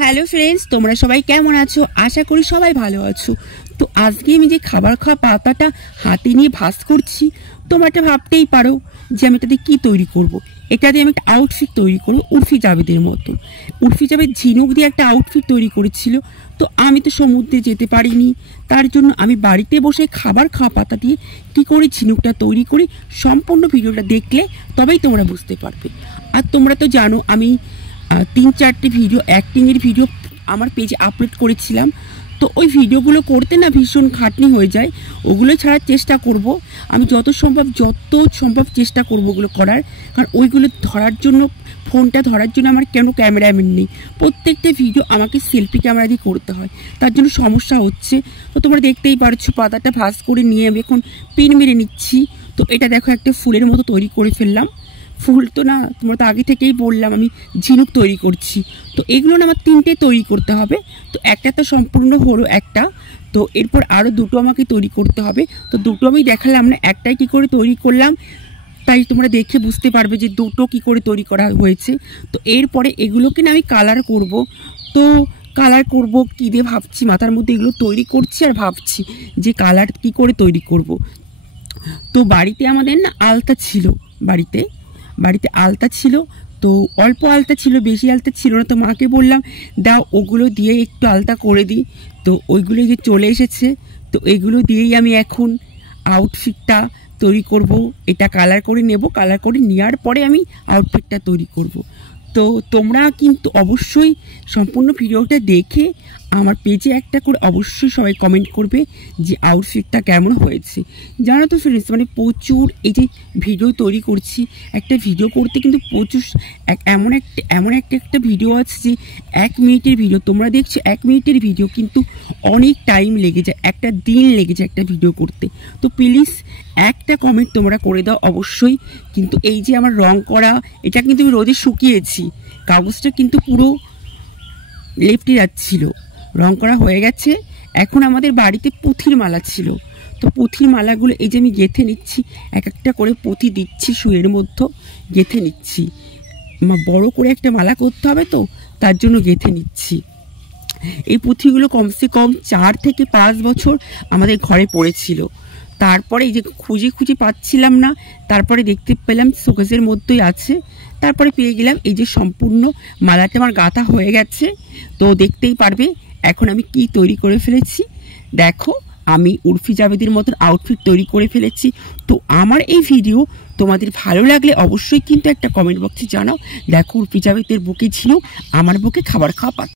Hello friends, তোমরা সবাই কেমন আছো? আশা করি সবাই ভালো আছো। তো আজকে আমি যে খাবার খাওয়া পাতাটা হাতে নিয়ে ভাঁজ করছি, তোমরা এটা ভাবতেই পারো যে আমি এটাতে কী তৈরি করব। এটা দিয়ে আমি একটা আউটফিট তৈরি করবো উর্ফি জাভেদের মতো। উর্ফি জাভেদ ঝিনুক দিয়ে একটা আউটফিট তৈরি করেছিল। তো আমি তো সমুদ্রে যেতে পারিনি, তার জন্য আমি বাড়িতে বসে খাবার খাওয়া পাতা দিয়ে কী করে ঝিনুকটা তৈরি করি, সম্পূর্ণ ভিডিওটা দেখলে তবেই তোমরা বুঝতে পারবে। আর তোমরা তো জানো আমি 3-4টে ভিডিও অ্যাক্টিংয়ের ভিডিও আমার পেজে আপলোড করেছিলাম। তো ওই ভিডিওগুলো করতে না ভীষণ খাটনি হয়ে যায়। ওগুলো ছাড়ার চেষ্টা করব, আমি যত সম্ভব চেষ্টা করব ওগুলো করার। কারণ ওইগুলো ধরার জন্য, ফোনটা ধরার জন্য আমার কেন ক্যামেরাম্যান নেই। প্রত্যেকটা ভিডিও আমাকে সেলফি ক্যামেরা দিয়ে করতে হয়, তার জন্য সমস্যা হচ্ছে। তো তোমরা দেখতেই পারছো পাতাটা ভাঁজ করে নিয়ে আমি এখন পিন মেরে নিচ্ছি। তো এটা দেখো একটা ফুলের মতো তৈরি করে ফেললাম। ফুল তো না, তোমরা তো আগে থেকেই বললাম আমি ঝিনুক তৈরি করছি। তো এগুলো না আমার 3টে তৈরি করতে হবে। তো একটা তো সম্পূর্ণ হলো একটা, তো এরপর আরও 2টো আমাকে তৈরি করতে হবে। তো 2টো আমি দেখালাম না, একটাই কী করে তৈরি করলাম, তাই তোমরা দেখে বুঝতে পারবে যে 2টো কী করে তৈরি করা হয়েছে। তো এরপরে এগুলোকে না আমি কালার করব। তো কালার করব কী দিয়ে ভাবছি, মাথার মধ্যে এগুলো তৈরি করছি আর ভাবছি যে কালার কী করে তৈরি করব। তো বাড়িতে আমাদের না আলতা ছিল, বাড়িতে আলতা ছিল। তো অল্প আলতা ছিল, বেশি আলতা ছিল না। তো মাকে বললাম দাও ওগুলো দিয়ে একটু আলতা করে দিই। তো ওইগুলো যে চলে এসেছে, তো এগুলো দিয়েই আমি এখন আউটফিটটা তৈরি করব। এটা কালার করে নেব, কালার করে নেওয়ার পরে আমি আউটফিটটা তৈরি করব। তো তোমরা কিন্তু অবশ্যই সম্পূর্ণ ভিডিওটা দেখে আমার পেজে একটা করে অবশ্যই সবাই কমেন্ট করবে যে আউটফিটটা কেমন হয়েছে। জানো তো ফ্রেন্ডস, মানে প্রচুর এই যে ভিডিও তৈরি করছি, একটা ভিডিও করতে কিন্তু প্রচুর এমন একটা ভিডিও আছে যে 1 মিনিটের ভিডিও, তোমরা দেখছো 1 মিনিটের ভিডিও, কিন্তু অনেক টাইম লেগে যায়, একটা দিন লেগে যায় একটা ভিডিও করতে। তো প্লিজ একটা কমেন্ট তোমরা করে দাও অবশ্যই। কিন্তু এই যে আমার রং করা, এটা কিন্তু আমি রোদে শুকিয়েছি, কাগজটা কিন্তু পুরো লেপটে যাচ্ছিল। রং করা হয়ে গেছে। এখন আমাদের বাড়িতে পুঁথির মালা ছিল, তো পুঁথির মালাগুলো এই যে আমি গেঁথে নিচ্ছি, এক একটা করে পুঁথি দিচ্ছি, সুয়ের মধ্যে গেঁথে নিচ্ছি। বড় করে একটা মালা করতে হবে, তো তার জন্য গেঁথে নিচ্ছি। এই পুঁথিগুলো কমসে কম 4 থেকে 5 বছর আমাদের ঘরে পড়েছিল। তারপরে এই যে খুঁজে পাচ্ছিলাম না, তারপরে দেখতে পেলাম শোকেসের মধ্যেই আছে, তারপরে পেয়ে গেলাম। এই যে সম্পূর্ণ মালাটা আমার গাঁথা হয়ে গেছে। তো দেখতেই পারবে এখন আমি কি তৈরি করে ফেলেছি। দেখো আমি উর্ফি জাভেদের মতন আউটফিট তৈরি করে ফেলেছি। তো আমার এই ভিডিও তোমাদের ভালো লাগলে অবশ্যই কিন্তু একটা কমেন্ট বক্সে জানাও। দেখো উর্ফি জাভেদের বুকে ছিল, আমার বুকে খাবার খাওয়া পাতা।